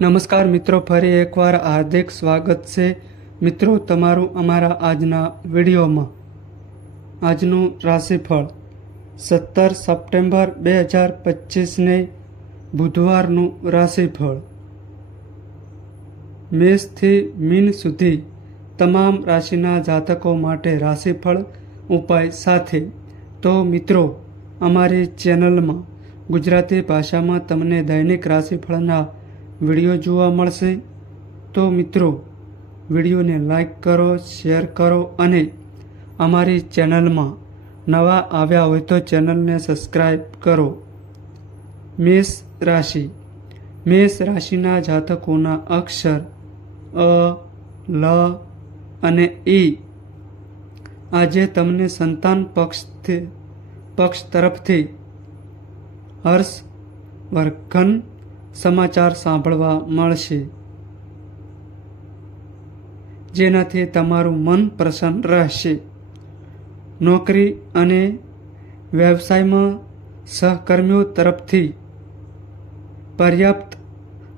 નમસ્કાર મિત્રો, ફરી એકવાર હાર્દિક સ્વાગત છે. મિત્રો, તમારું અમારા આજના વિડીયોમાં. આજનું રાશિફળ, સત્તર સપ્ટેમ્બર બે હજાર પચીસને બુધવારનું રાશિફળ. મેષથી મીન સુધી તમામ રાશિના જાતકો માટે રાશિફળ ઉપાય સાથે. તો મિત્રો, અમારી ચેનલમાં ગુજરાતી ભાષામાં તમને દૈનિક રાશિફળના વીડિયો જોવા મળશે તો મિત્રો, વિડીયોને લાઈક કરો, શેર કરો અને અમારી ચેનલમાં નવા આવ્યા હોય તો ચેનલને સબસ્ક્રાઈબ કરો. મેષ રાશિ. મેષ રાશિના જાતકોના અક્ષર અ, લ અને ઈ આજે તમને સંતાન પક્ષથી, પક્ષ તરફથી હર્ષ વર્ધન સમાચાર સાંભળવા મળશે. જેનાથી તમારું મન પ્રસન્ન રહેશે. નોકરી અને વ્યવસાયમાં સહકર્મીઓ તરફથી પર્યાપ્ત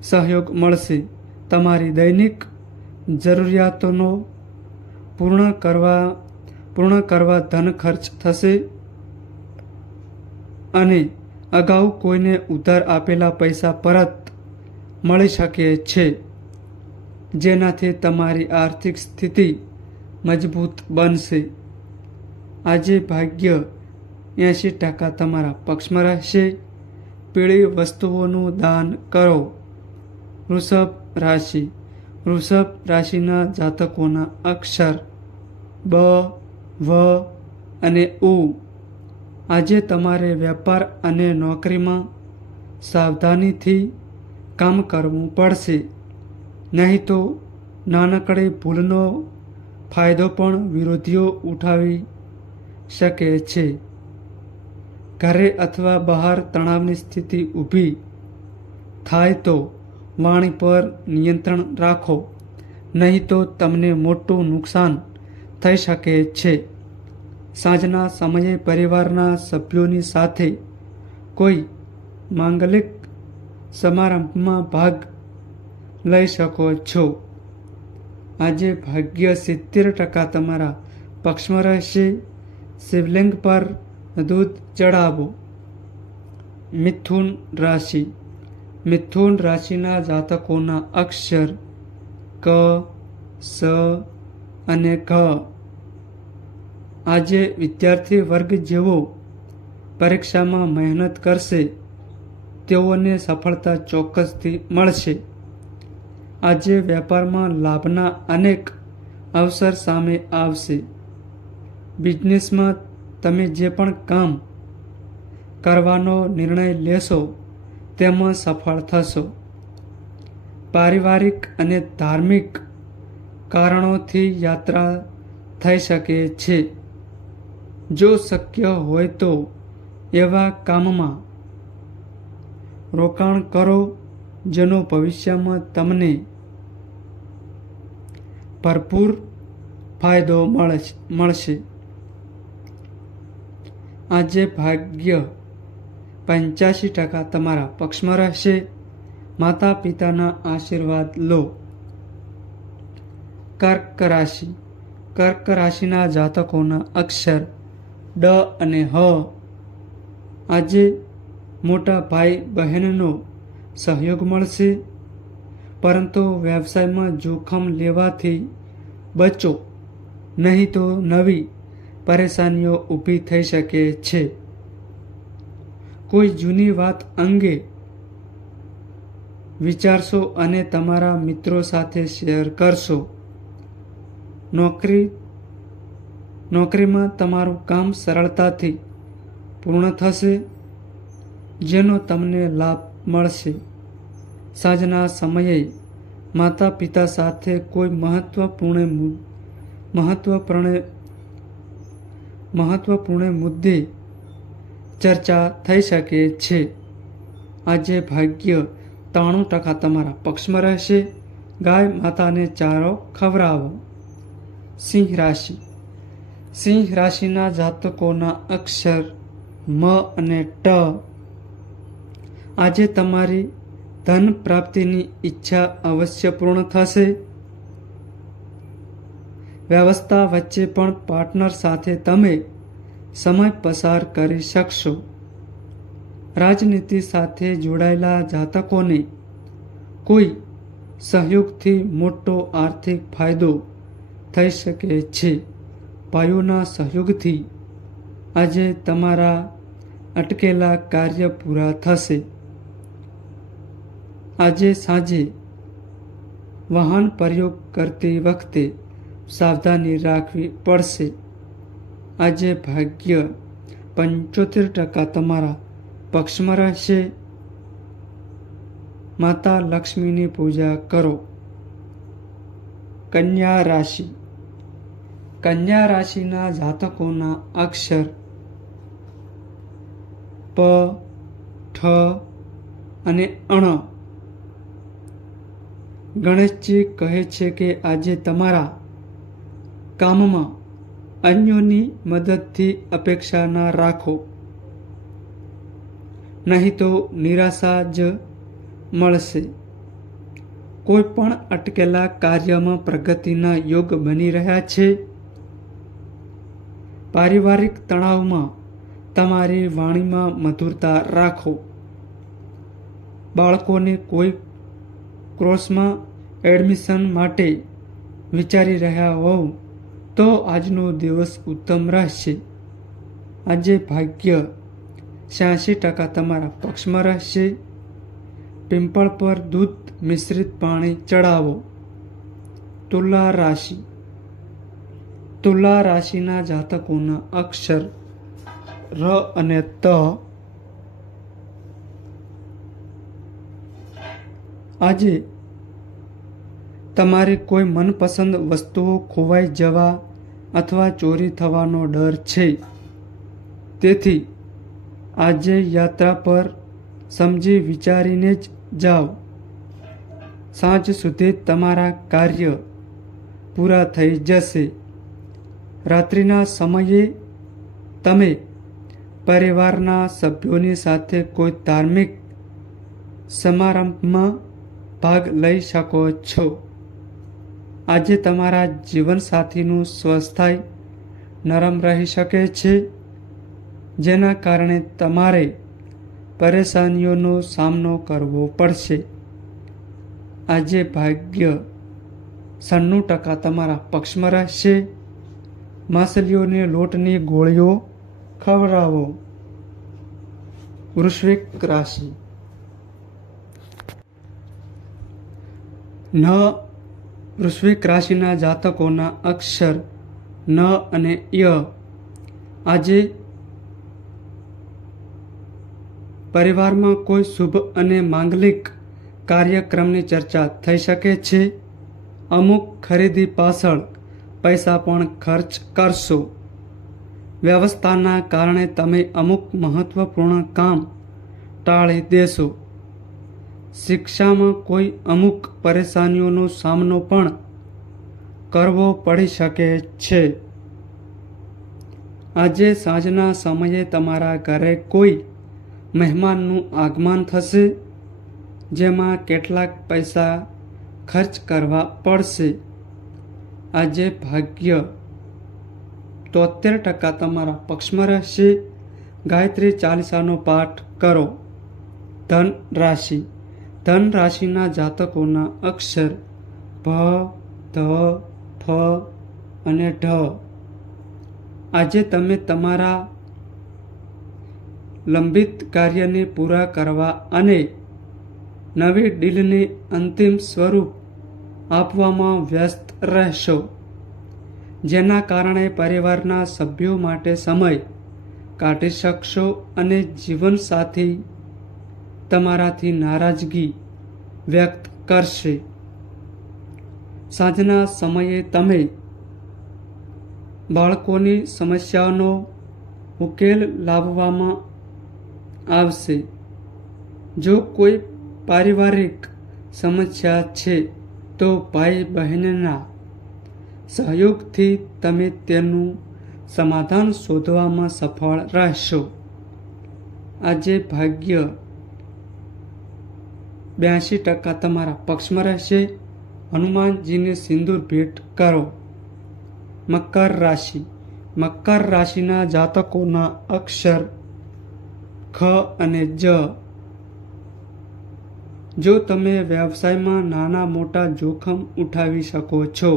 સહયોગ મળશે. તમારી દૈનિક જરૂરિયાતોનો પૂર્ણ કરવા પૂર્ણ કરવા ધન ખર્ચ થશે અને અગાઉ કોઈને ઉધાર આપેલા પૈસા પરત મળી શકે છે. જેનાથી તમારી આર્થિક સ્થિતિ મજબૂત બનશે. આજે ભાગ્ય એંશી ટકા તમારા પક્ષમાં રહેશે. પીળી વસ્તુઓનું દાન કરો. વૃષભ રાશિ. વૃષભ રાશિના જાતકોના અક્ષર બ, વ અને ઉ આજે તમારે વેપાર અને નોકરીમાં સાવધાનીથી કામ કરવું પડશે. નહીં તો નાનકડી ભૂલનો ફાયદો પણ વિરોધીઓ ઉઠાવી શકે છે. ઘરે અથવા બહાર તણાવની સ્થિતિ ઊભી થાય તો વાણી પર નિયંત્રણ રાખો. નહીં તો તમને મોટું નુકસાન થઈ શકે છે. સાંજના સમયે પરિવારના સભ્યોની સાથે કોઈ માંગલિક સમારંભમાં ભાગ લઈ શકો છો. આજે ભાગ્ય સિત્તેર ટકા તમારા પક્ષમાં રહેશે. શિવલિંગ પર દૂધ ચડાવો. મિથુન રાશિ. મિથુન રાશિના જાતકોના અક્ષર ક, સ અને ઘ. આજે વિદ્યાર્થી વર્ગ જેવો પરીક્ષામાં મહેનત કરશે, તેઓને સફળતા ચોક્કસથી મળશે. આજે વેપારમાં લાભના અનેક અવસર સામે આવશે. બિઝનેસમાં તમે જે પણ કામ કરવાનો નિર્ણય લેશો, તેમાં સફળ થશો. પારિવારિક અને ધાર્મિક કારણોથી યાત્રા થઈ શકે છે. જો શક્ય હોય તો એવા કામમાં રોકાણ કરો જેનો ભવિષ્યમાં તમને ભરપૂર ફાયદો મળશે આજે ભાગ્ય પંચ્યાસી ટકા તમારા પક્ષમાં રહેશે. માતા પિતાના આશીર્વાદ લો. કર્ક રાશિ. કર્ક રાશિના જાતકોના અક્ષર ડ અને હ. આજે મોટા ભાઈ બહેનનો સહયોગ મળશે. પરંતુ વ્યવસાયમાં જોખમ લેવાથી બચો, નહીં તો નવી પરેશાનીઓ ઊભી થઈ શકે છે. કોઈ જૂની વાત અંગે વિચારશો અને તમારા મિત્રો સાથે શેર કરશો. નોકરી નોકરીમાં તમારું કામ સરળતાથી પૂર્ણ થશે, જેનો તમને લાભ મળશે. સાંજના સમયે માતા પિતા સાથે કોઈ મહત્વપૂર્ણ મહત્વપૂર્ણ મહત્વપૂર્ણ મુદ્દે ચર્ચા થઈ શકે છે. આજે ભાગ્ય ત્રાણું ટકા તમારા પક્ષમાં રહેશે. ગાય માતાને ચારો ખવડાવો. સિંહ રાશિ. સિંહ રાશિના જાતકોના અક્ષર મ અને ટ. આજે તમારી ધન પ્રાપ્તિની ઈચ્છા અવશ્ય પૂર્ણ થશે. વ્યવસ્થા વચ્ચે પણ પાર્ટનર સાથે તમે સમય પસાર કરી શકશો. રાજનીતિ સાથે જોડાયેલા જાતકોને કોઈ સહયોગથી મોટો આર્થિક ફાયદો થઈ શકે છે. ભાઈઓના સહયોગથી આજે તમારા અટકેલા કાર્ય પૂરા થશે. આજે સાંજે વાહન પ્રયોગ કરતી વખતે સાવધાની રાખવી પડશે. આજે ભાગ્ય પંચોતેર ટકા તમારા પક્ષમાં રહેશે. માતા લક્ષ્મીની પૂજા કરો. કન્યા રાશિ. કન્યા રાશિના જાતકોના અક્ષર પ, ઠ અને અણ. ગણેશજી કહે છે કે આજે તમારા કામમાં અન્યોની મદદથી અપેક્ષા ના રાખો. નહીં તો નિરાશા જ મળશે. કોઈ પણ અટકેલા કાર્યમાં પ્રગતિના યોગ બની રહ્યા છે. પારિવારિક તણાવમાં તમારી વાણીમાં મધુરતા રાખો. બાળકોને કોઈ ક્રોસમાં એડમિશન માટે વિચારી રહ્યા હોવ તો આજનો દિવસ ઉત્તમ રહેશે. આજે ભાગ્ય છ્યાસી ટકા તમારા પક્ષમાં રહેશે. પિંપળ પર દૂધ મિશ્રિત પાણી ચડાવો. તુલા રાશિ તુલા રાશિના જાતકોના અક્ષર ર અને ત આજે તમારે કોઈ મનપસંદ વસ્તુઓ ખોવાઈ જવા અથવા ચોરી થવાનો ડર છે. તેથી આજે યાત્રા પર સમજી વિચારીને જ જાઓ. સાંજ સુધી તમારા કાર્ય પૂરા થઈ જશે. રાત્રિના સમયે તમે પરિવારના સભ્યોની સાથે કોઈ ધાર્મિક સમારંભમાં ભાગ લઈ શકો છો. આજે તમારા જીવનસાથીનું સ્વસ્થાય નરમ રહી શકે છે, જેના કારણે તમારે પરેશાનીઓનો સામનો કરવો પડશે. આજે ભાગ્ય સન્નું ટકા તમારા પક્ષમાં રહેશે. માછલીઓને લોટની ગોળીઓ ખવડાવો. વૃશ્વિક રાશિ. ન વૃશ્વિક રાશિના જાતકોના અક્ષર ન અને ય. આજે પરિવારમાં કોઈ શુભ અને માંગલિક કાર્યક્રમની ચર્ચા થઈ શકે છે. અમુક ખરીદી પાછળ પૈસા પણ ખર્ચ કરશો. વ્યવસ્થાના કારણે તમે અમુક મહત્વપૂર્ણ કામ ટાળી દેશો. શિક્ષામાં કોઈ અમુક પરેશાનીઓનો સામનો પણ કરવો પડી શકે છે. આજે સાંજના સમયે તમારા ઘરે કોઈ મહેમાનનું આગમન થશે, જેમાં કેટલાક પૈસા ખર્ચ કરવા પડશે. આજે ભાગ્ય તોતેર ટકા તમારા પક્ષમાં રહેશે. ગાયત્રી ચાલીસાનો પાઠ કરો. ધન રાશિ. ધન રાશિના જાતકોના અક્ષર ભ, ધ, ફ અને ઢ. આજે તમે તમારા લંબિત કાર્યને પૂરા કરવા અને નવી ડીલને અંતિમ સ્વરૂપ આપવામાં વ્યસ્ત રહેશો. જેના કારણે પરિવારના સભ્યો માટે સમય કાઢી શકશો અને જીવનસાથી તમારાથી નારાજગી વ્યક્ત કરશે. સાંજના સમયે તમે બાળકોની સમસ્યાઓનો ઉકેલ લાવવામાં આવશે. જો કોઈ પારિવારિક સમસ્યા છે તો ભાઈ બહેનના સહયોગથી તમે તેનું સમાધાન શોધવામાં સફળ રહેશો. આજે ભાગ્ય બ્યાસી ટકા તમારા પક્ષમાં રહેશે. હનુમાનજીને સિંદૂર ભેટ કરો. મકર રાશિ. મકર રાશિના જાતકોના અક્ષર ખ અને જ જો તમે વ્યવસાયમાં નાના મોટા જોખમ ઉઠાવી શકો છો,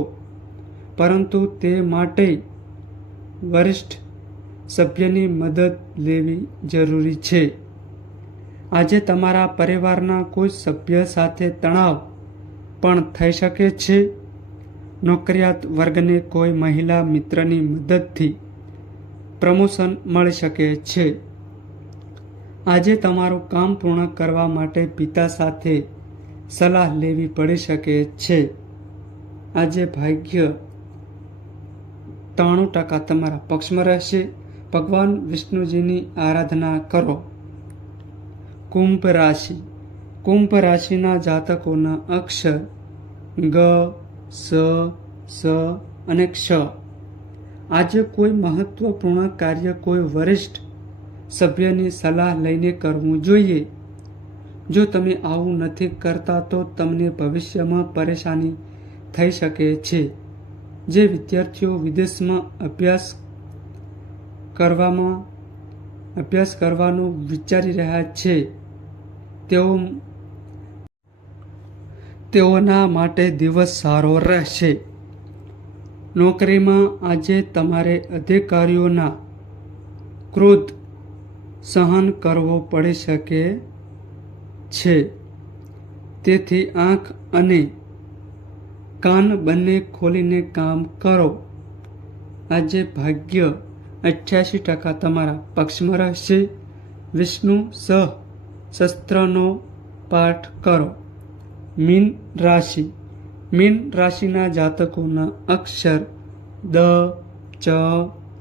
પરંતુ તે માટે વરિષ્ઠ સભ્યની મદદ લેવી જરૂરી છે. આજે તમારા પરિવારના કોઈ સભ્ય સાથે તણાવ પણ થઈ શકે છે. નોકરિયાત વર્ગને કોઈ મહિલા મિત્રની મદદથી પ્રમોશન મળી શકે છે. આજે તમારું કામ પૂર્ણ કરવા માટે પિતા સાથે સલાહ લેવી પડી શકે છે. આજે ભાગ્ય ત્રાણું ટકા તમારા પક્ષમાં રહેશે. ભગવાન વિષ્ણુજીની આરાધના કરો. કુંભ રાશિ. કુંભ રાશિના જાતકોના અક્ષર ગ, સ સ અને ક્ષ. આજે કોઈ મહત્વપૂર્ણ કાર્ય કોઈ વરિષ્ઠ સભ્યની સલાહ લઈને કરવું જોઈએ. જો તમે આવું નથી કરતા તો તમને ભવિષ્યમાં પરેશાની થઈ શકે છે. જે વિદ્યાર્થીઓ વિદેશમાં અભ્યાસ કરવામાં, અભ્યાસ કરવાનું વિચારી રહ્યા છે, તેઓ, તેઓના માટે દિવસ સારો રહેશે. નોકરીમાં આજે તમારે અધિકારીઓના ક્રોધ સહન કરવો પડી શકે છે. તેથી આંખ અને કાન બંને ખોલીને કામ કરો. આજે ભાગ્ય અઠ્યાસી ટકા તમારા પક્ષમાં રહેશે. વિષ્ણુ સહ શસ્ત્રનો પાઠ કરો. મીન રાશિ. મીન રાશિના જાતકોના અક્ષર દ, ચ,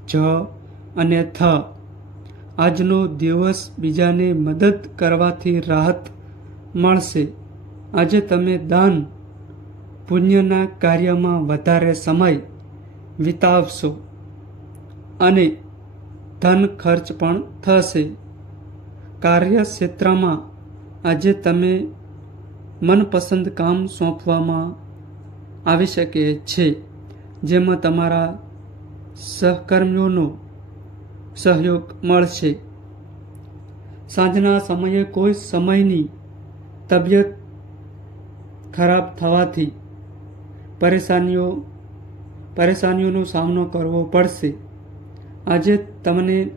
જ અને થ. આજનો દિવસ બીજાને મદદ કરવાથી રાહત મળશે. આજે તમે દાન પુણ્યના કાર્યમાં વધારે સમય વિતાવશો અને ધન ખર્ચ પણ થશે. કાર્યક્ષેત્રમાં આજે તમે મનપસંદ કામ સોંપવામાં આવી શકે છે, જેમાં તમારા સહકર્મીઓનો સહયોગ મળશે. સાંજના સમયે કોઈ સમયની તબિયત ખરાબ થવાથી પરેશાનીઓ, પરેશાનીઓનો સામનો કરવો પડશે. આજે તમને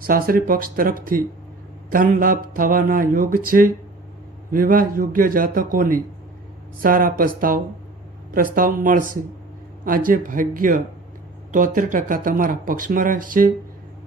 સાસરી પક્ષ તરફથી ધન લાભ થવાના યોગ છે. વિવાહ યોગ્ય જાતકોને સારા પ્રસ્તાવ પ્રસ્તાવ મળશે. આજે ભાગ્ય તોતેર ટકા તમારા પક્ષમાં રહેશે.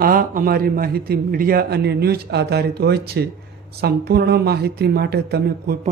આ અમારી માહિતી મીડિયા અને ન્યૂઝ આધારિત હોય છે. સંપૂર્ણ માહિતી માટે તમે કોઈ પણ